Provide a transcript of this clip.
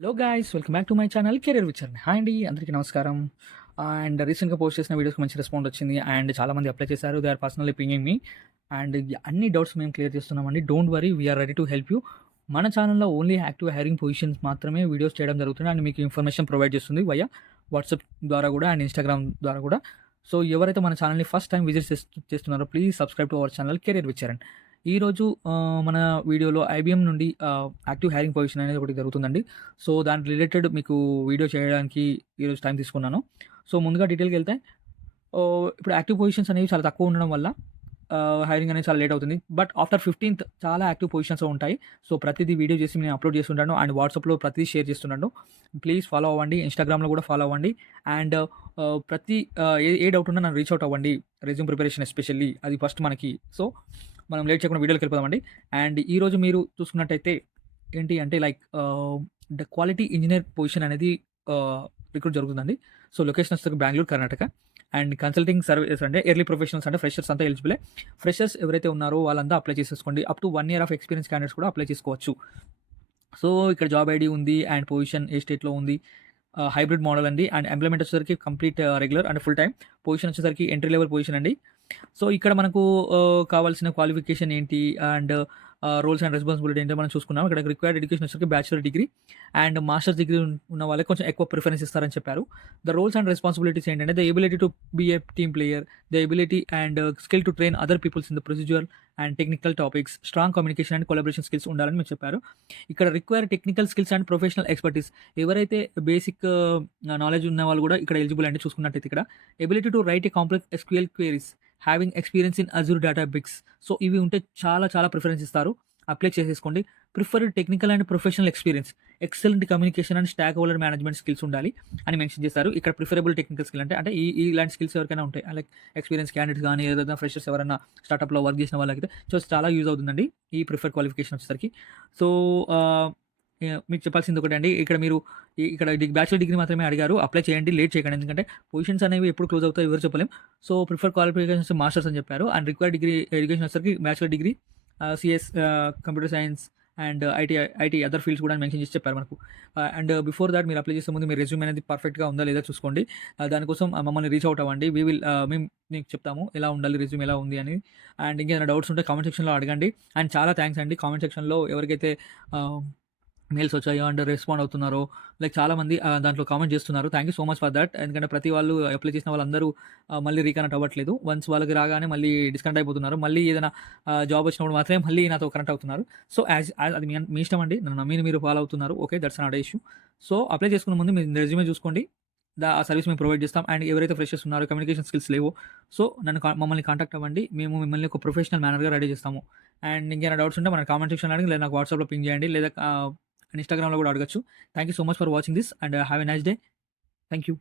Hello guys, welcome back to my channel career విచర్. Hi అండి, అందరికీ నమస్కారం. అండ్ రీసెంట్గా పోస్ట్ చేసిన వీడియోస్కి మంచి రెస్పాండ్ వచ్చింది అండ్ చాలామంది అప్లై చేశారు. They are personally pinging me and అన్ని డౌట్స్ మేము క్లియర్ చేస్తున్నామండి. Don't worry, we're ready to help you. మన ఛానల్లో ఓన్లీ యాక్టివ్ హైరింగ్ పొజిషన్స్ మాత్రమే వీడియోస్ చేయడం జరుగుతుంది అండ్ మీకు ఇన్ఫర్మేషన్ ప్రొవైడ్ చేస్తుంది వయా వాట్సాప్ ద్వారా కూడా అండ్ ఇన్స్టాగ్రామ్ ద్వారా కూడా. సో ఎవరైతే మన ఛానల్ని ఫస్ట్ టైం విజిట్ చేస్తున్నారో please subscribe to our channel career విచర్. ఈరోజు మన వీడియోలో ఐబీఎం నుండి యాక్టివ్ హైరింగ్ పొజిషన్ అనేది ఒకటి జరుగుతుందండి. సో దానికి రిలేటెడ్ మీకు వీడియో చేయడానికి ఈరోజు టైం తీసుకున్నాను. సో ముందుగా డీటెయిల్కి వెళ్తే, ఇప్పుడు యాక్టివ్ పొజిషన్స్ అనేవి చాలా తక్కువ ఉండడం వల్ల హైరింగ్ అనేది చాలా లేట్ అవుతుంది. బట్ ఆఫ్టర్ 15th చాలా యాక్టివ్ పొజిషన్స్ ఉంటాయి. సో ప్రతిదీ వీడియో చేసి నేను అప్లోడ్ చేస్తుంటాను అండ్ వాట్సాప్లో ప్రతిదీ షేర్ చేస్తున్నాను. ప్లీజ్ ఫాలో అవ్వండి, ఇన్స్టాగ్రామ్లో కూడా ఫాలో అవ్వండి. అండ్ ప్రతి ఏ డౌట్ ఉన్నా నన్ను రీచ్ అవుట్ అవ్వండి. రెజ్యూమ్ ప్రిపరేషన్ ఎస్పెషల్లీ అది ఫస్ట్ మనకి. సో మనం లేట్ చేయకుండా వీడియోకి వెళ్ళిపోదామండి. అండ్ ఈరోజు మీరు చూసుకున్నట్టయితే ఏంటి అంటే like the quality engineer position అనేది రిక్రూట్ జరుగుతుందండి. సో లొకేషన్ వచ్చేసరికి Bengaluru, Karnataka. And consulting services అంటే ఎర్లీ ప్రొఫెషనల్స్ అంటే ఫ్రెషర్స్ అంతా ఎలిజిబులే. ఫ్రెషర్స్ ఎవరైతే ఉన్నారో వాళ్ళంతా అప్లై చేసేసుకోండి. Up to 1 year of experience candidates కూడా అప్లై చేసుకోవచ్చు. సో ఇక్కడ జాబ్ ఐడి ఉంది అండ్ పొజిషన్ ఏ స్టేట్లో ఉంది. హైబ్రిడ్ మోడల్ అండి. అండ్ ఎంప్లాయ్మెంట్ వచ్చేసరికి complete regular and full time. Position వచ్చేసరికి ఎంట్రీ లెవెల్ పొజిషన్ అండి. సో ఇక్కడ మనకు కావాల్సిన క్వాలిఫికేషన్ ఏంటి అండ్ రోల్స్ అండ్ రెస్పాన్సిబిలిటీ ఏంటో మనం చూసుకున్నాం. ఇక్కడ రిక్వైర్డ్ ఎడ్యుకేషన్ వచ్చేసరికి bachelor degree and masters degree ఉన్న వాళ్ళకి కొంచెం ఎక్కువ ప్రిఫరెన్స్ ఇస్తారని చెప్పారు. ద రోల్స్ అండ్ రెస్పాన్సిబిలిటీస్ ఏంటంటే the ability to be a team player, the ability and skill to train other peoples in the procedure and technical topics, strong communication and collaboration skills ఉండాలని మీరు చెప్పారు. ఇక్కడ require technical skills and professional expertise, ఎవరైతే basic knowledge ఉన్న వాళ్ళు కూడా ఇక్కడ eligible అంటే చూసుకున్నట్టయితే ఇక్కడ ability to right A complex SQL queries, having experience in Azure database. So ఇవి ఉంటే చాలా ప్రిఫరెన్స్ ఇస్తారు. అప్లై చేసేసుకోండి. Preferred technical and professional experience, excellent communication and stock holder management skills ఉండాలి అని మెన్షన్ చేశారు. ఇక్కడ ప్రిఫరబుల్ టెక్నికల్ స్కిల్ అంటే ఇలాంటి స్కిల్స్ ఎవరికైనా ఉంటాయి, లైక్ ఎక్స్పీరియన్స్ క్యాండిడేట్స్ కానీ ఏదైనా ఫ్రెషర్స్ ఎవరైనా స్టార్టప్లో వర్క్ చేసిన వాళ్ళకైతే సో చాలా యూజ్ అవుతుందండి ఈ ప్రిఫర్డ్ క్వాలిఫికేషన్ వచ్చేసరికి. సో మీకు చెప్పాల్సింది ఒకటి అండి, ఇక్కడ మీరు ఇక్కడ బ్యాచిలర్ డిగ్రీ మాత్రమే అడిగారు. అప్లై చేయండి, లేట్ చేయకండి. ఎందుకంటే పొజిషన్స్ అనేవి ఎప్పుడు క్లోజ్ అవుతాయో ఎవరు చెప్పలేం. సో ప్రిఫర్డ్ క్వాలిఫికేషన్స్ మాస్టర్స్ అని చెప్పారు. అండ్ రిక్వైర్డ్ డిగ్రీ ఎడ్యుకేషన్ వచ్చేసరికి bachelor degree, CS, computer science and IT other fields కూడా మెన్షన్ చేసి చెప్పారు మనకు. అండ్ బిఫోర్ దాట్ మీరు అప్లై చేసే ముందు మీ రెజ్యూమ్ అనేది పర్ఫెక్ట్గా ఉందా లేదా చూసుకోండి. దానికోసం మమ్మల్ని రీచ్ అవుట్ అవ్వండి. మేము మీకు చెప్తాము ఎలా ఉండాలి, రెజ్యూమ్ ఎలా ఉంది అని. అండ్ ఇంకేమైనా డౌట్స్ ఉంటే కామెంట్ సెక్షన్లో అడగండి. అండ్ చాలా థ్యాంక్స్ అండి, కామెంట్ సెక్షన్లో ఎవరికైతే మెయిల్స్ వచ్చాయో అండ్ రెస్పాండ్ అవుతున్నారో, లైక్ చాలామంది దాంట్లో కామెంట్ చేస్తున్నారు. Thank you so much for that. ఎందుకంటే ప్రతి వాళ్ళు అప్లై చేసిన వాళ్ళందరూ మళ్ళీ రీకనెక్ట్ అవ్వట్లేదు. వన్స్ వాళ్ళకి రాగానే మళ్ళీ డిస్కనెక్ట్ అయిపోతున్నారు. మళ్ళీ ఏదైనా జాబ్ వచ్చినప్పుడు మాత్రమే మళ్ళీ నాతో కనెక్ట్ అవుతున్నారు. సో అది మీ ఇష్టం అండి, నన్ను నమ్మి మీరు ఫాలో అవుతున్నారు. Okay, that's not issue. So apply చేసుకునే ముందు మీ రెజ్యూమే చూసుకోండి. ఆ సర్వీస్ మేము ప్రొవైడ్ చేస్తాం. అండ్ ఎవరైతే ఫ్రెషర్స్ ఉన్నారో, కమ్యూనికేషన్ స్కిల్స్ లేవో, సో మమ్మల్ని కాంటాక్ట్ అవ్వండి. మేము మిమ్మల్ని ఒక ప్రొఫెషనల్ మేనర్గా రెడీ చేస్తాము. అండ్ ఇంకేమైనా డౌట్స్ ఉంటే మన కామెంట్ సెక్షన్ అడిగి, లేదా నాకు వాట్సాప్లో పింగ్ చేయండి, లేదా ఇన్స్టాగ్రామ్లో కూడా అడగచ్చు. Thank you so much for watching this and have a nice day. Thank you.